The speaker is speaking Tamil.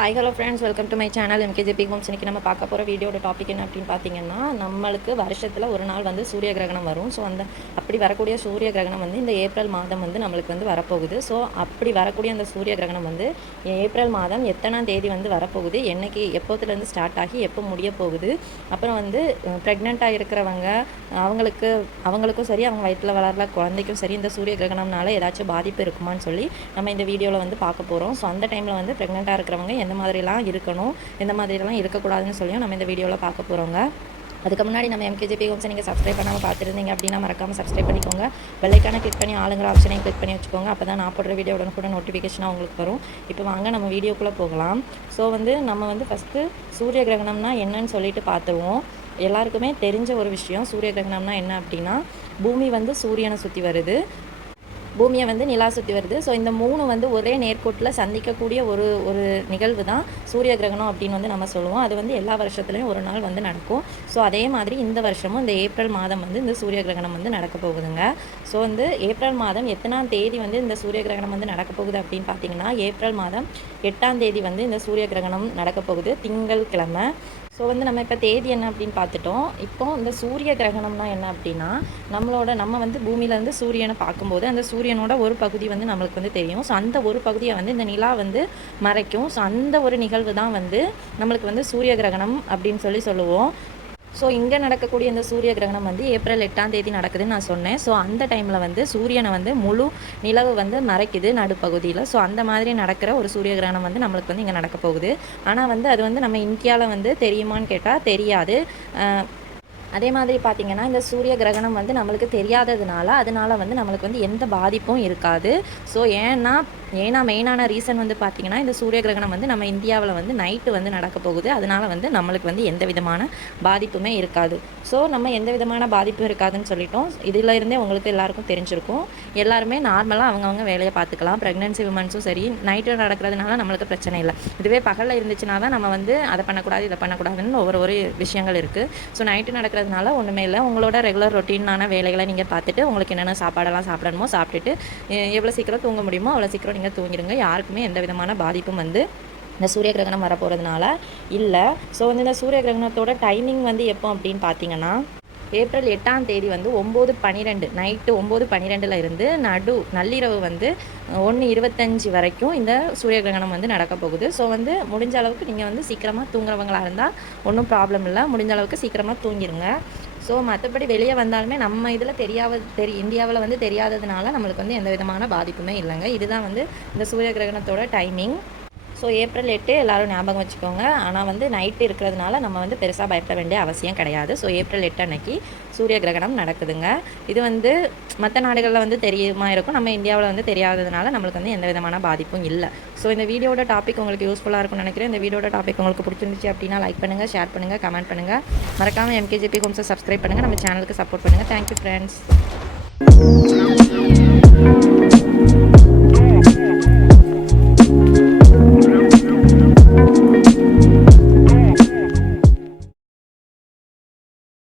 Hi hello friends, welcome to my channel MKJB homes. இன்றைக்கி நம்ம பார்க்க போகிற வீடியோட டாபிக் என்ன அப்படின்னு பார்த்தீங்கன்னா, நம்மளுக்கு வருஷத்தில் ஒரு நாள் வந்து சூரிய கிரகணம் வரும். ஸோ அப்படி வரக்கூடிய சூரிய கிரகணம் வந்து இந்த ஏப்ரல் மாதம் வந்து நம்மளுக்கு வந்து வரப்போகுது. ஸோ அப்படி வரக்கூடிய அந்த சூரிய கிரகணம் வந்து ஏப்ரல் மாதம் எத்தனாம் தேதி வந்து வரப்போகுது, என்னைக்கு எப்போத்துலேருந்து ஸ்டார்ட் ஆகி எப்போ முடிய போகுது, அப்புறம் வந்து ப்ரெக்னெண்ட்டாக இருக்கிறவங்க அவங்களுக்கும் சரி, அவங்க வயிற்றில் வளர்ற குழந்தைக்கும் சரி இந்த சூரிய கிரகணம்னால ஏதாச்சும் பாதிப்பு இருக்குமான்னு சொல்லி நம்ம இந்த வீடியோவில் வந்து பார்க்க போகிறோம். ஸோ அந்த டைமில் வந்து ப்ரெக்னெண்ட்டாக இருக்கிறவங்க எந்த மாதிரிலாம் இருக்கணும், எந்த மாதிரிலாம் இருக்கக்கூடாதுன்னு சொல்லியும் நம்ம இந்த வீடியோவில் பார்க்க போகிறோங்க. அதுக்கு முன்னாடி நம்ம எம்கேஜேபி ஹோம்ஸை நீங்கள் சப்ஸ்கிரைப் பண்ணாமல் பார்த்துருந்தீங்க அப்படின்னா மறக்காமல் சப்ஸ்கிரைப் பண்ணிக்கோங்க. பெல்லைக்கான கிளிக் பண்ணி ஆளுங்கிற ஆப்ஷனையும் கிளிக் பண்ணி வச்சுக்கோங்க. அப்போ தான் நான் போடுற வீடியோ உடனுக்குடன் நோட்டிஃபிகேஷனாக உங்களுக்கு வரும். இப்போ வாங்க நம்ம வீடியோக்குள்ளே போகலாம். ஸோ வந்து நம்ம வந்து ஃபஸ்ட்டு சூரிய கிரகணம்னா என்னன்னு சொல்லிட்டு பார்த்துருவோம். எல்லாருக்குமே தெரிஞ்ச ஒரு விஷயம், சூரிய கிரகணம்னா என்ன அப்படின்னா, பூமி வந்து சூரியனை சுற்றி வருது, பூமியை வந்து நிலா சுற்றி வருது. ஸோ இந்த மூணு வந்து ஒரே நேர்கோட்டில் சந்திக்கக்கூடிய ஒரு ஒரு நிகழ்வு தான் சூரிய கிரகணம் அப்படின்னு வந்து நம்ம சொல்லுவோம். அது வந்து எல்லா வருஷத்துலையும் ஒரு நாள் வந்து நடக்கும். ஸோ அதே மாதிரி இந்த வருஷமும் இந்த ஏப்ரல் மாதம் வந்து இந்த சூரிய கிரகணம் வந்து நடக்க போகுதுங்க. ஸோ வந்து ஏப்ரல் மாதம் எத்தனாம் தேதி வந்து இந்த சூரிய கிரகணம் வந்து நடக்க போகுது அப்படின்னு பார்த்தீங்கன்னா, ஏப்ரல் மாதம் 8ஆம் தேதி வந்து இந்த சூரிய கிரகணம் நடக்க போகுது, திங்கட்கிழமை. ஸோ வந்து நம்ம இப்போ தேதி என்ன அப்படின்னு பார்த்துட்டோம். இப்போ இந்த சூரிய கிரகணம்னா என்ன அப்படின்னா, நம்ம வந்து பூமியிலேருந்து சூரியனை பார்க்கும்போது அந்த சூரியனோட ஒரு பகுதி வந்து நம்மளுக்கு வந்து தெரியும். ஸோ அந்த ஒரு பகுதியை வந்து இந்த நிலா வந்து மறைக்கும். ஸோ அந்த ஒரு நிகழ்வு தான் வந்து நம்மளுக்கு வந்து சூரிய கிரகணம் அப்படின்னு சொல்லுவோம். ஸோ இங்கே நடக்கக்கூடிய இந்த சூரிய கிரகணம் வந்து ஏப்ரல் 8ஆம் தேதி நடக்குதுன்னு நான் சொன்னேன். ஸோ அந்த டைமில் வந்து சூரியனை வந்து முழு நிலவு வந்து மறைக்குது நடுப்பகுதியில். ஸோ அந்த மாதிரி நடக்கிற ஒரு சூரிய கிரகணம் வந்து நம்மளுக்கு வந்து இங்கே நடக்க போகுது. ஆனால் வந்து அது வந்து நம்ம இந்தியாவில் வந்து தெரியுமான்னு கேட்டால் தெரியாது. அதே மாதிரி பார்த்திங்கன்னா, இந்த சூரிய கிரகணம் வந்து நம்மளுக்கு தெரியாததுனால அதனால் வந்து நம்மளுக்கு வந்து எந்த பாதிப்பும் இருக்காது. ஸோ ஏன்னா மெயினான ரீசன் வந்து பார்த்திங்கன்னா, இந்த சூரிய கிரகணம் வந்து நம்ம இந்தியாவில் வந்து நைட்டு வந்து நடக்க போகுது. அதனால் வந்து நம்மளுக்கு வந்து எந்த விதமான பாதிப்புமே இருக்காது. ஸோ நம்ம எந்த விதமான பாதிப்பும் இருக்காதுன்னு சொல்லிட்டோம். இதில் இருந்தே உங்களுக்கு எல்லாருக்கும் தெரிஞ்சிருக்கும். எல்லாருமே நார்மலாக அவங்கவுங்க வேலையை பார்த்துக்கலாம். ப்ரெக்னென்சி விமன்ஸும் சரி, நைட்டு நடக்கிறதுனால நம்மளுக்கு பிரச்சனை இல்லை. இதுவே பகலில் இருந்துச்சுன்னா தான் நம்ம வந்து அதை பண்ணக்கூடாது இதை பண்ணக்கூடாதுன்னு ஒரு விஷயங்கள் இருக்குது. ஸோ நைட்டு நடக்கிறதுனால ஒன்றுமே இல்லை. உங்களோட ரெகுலர் ரொட்டீனான வேலைகளை நீங்கள் பார்த்துட்டு உங்களுக்கு என்னென்ன சாப்பாடெல்லாம் சாப்பிடணுமோ சாப்பிட்டுட்டு எவ்வளோ சீக்கிரம் தூங்க முடியுமோ அவ்வளோ சீக்கிரம் நீங்கள் தூங்கிடுங்க. யாருக்குமே எந்த விதமான பாதிப்பும் வந்து இந்த சூரிய கிரகணம் வரப்போகிறதுனால இல்லை. ஸோ வந்து இந்த சூரிய கிரகணத்தோட டைமிங் வந்து எப்போ அப்படின்னு பார்த்தீங்கன்னா, ஏப்ரல் 8ஆம் தேதி வந்து 9:12 நைட்டு 9:12 இருந்து நள்ளிரவு வந்து 1:25 வரைக்கும் இந்த சூரிய கிரகணம் வந்து நடக்க போகுது. ஸோ வந்து முடிஞ்ச அளவுக்கு நீங்கள் வந்து சீக்கிரமாக தூங்குறவங்களாக இருந்தால் ஒன்றும் ப்ராப்ளம் இல்லை. முடிஞ்ச அளவுக்கு சீக்கிரமாக தூங்கிடுங்க. ஸோ மற்றபடி வெளியே வந்தாலுமே நம்ம இதில் இந்தியாவில் வந்து தெரியாததுனால நம்மளுக்கு வந்து எந்த விதமான பாதிப்புமே இல்லைங்க. இதுதான் வந்து இந்த சூரிய கிரகணத்தோட டைமிங். ஸோ ஏப்ரல் 8 எல்லோரும் ஞாபகம் வச்சுக்கோங்க. ஆனால் வந்து நைட்டு இருக்கிறதுனால நம்ம வந்து பெருசாக பயப்பட வேண்டிய அவசியம் கிடையாது. ஸோ ஏப்ரல் 8 அன்னைக்கு சூரிய கிரகணம் நடக்குதுங்க. இது வந்து மற்ற நாடுகளில் வந்து தெரியுமா இருக்கும், நம்ம இந்தியாவில் வந்து தெரியாததுனால நம்மளுக்கு வந்து எந்த விதமான பாதிப்பும் இல்லை. ஸோ இந்த வீடியோட டாபிக் உங்களுக்கு யூஸ்ஃபுல்லாக இருக்கும்னு நினைக்கிறேன். இந்த வீடியோட டாபிக் உங்களுக்கு பிடிச்சிருந்துச்சு அப்படின்னா லைக் பண்ணுங்கள், ஷேர் பண்ணுங்கள், கமெண்ட் பண்ணுங்கள். மறக்காமல் எம்கேஜேபி ஹோம்ஸை சப்ஸ்கிரைப் பண்ணுங்கள், நம்ம சேனலுக்கு சப்போர்ட் பண்ணுங்கள். Thank you friends.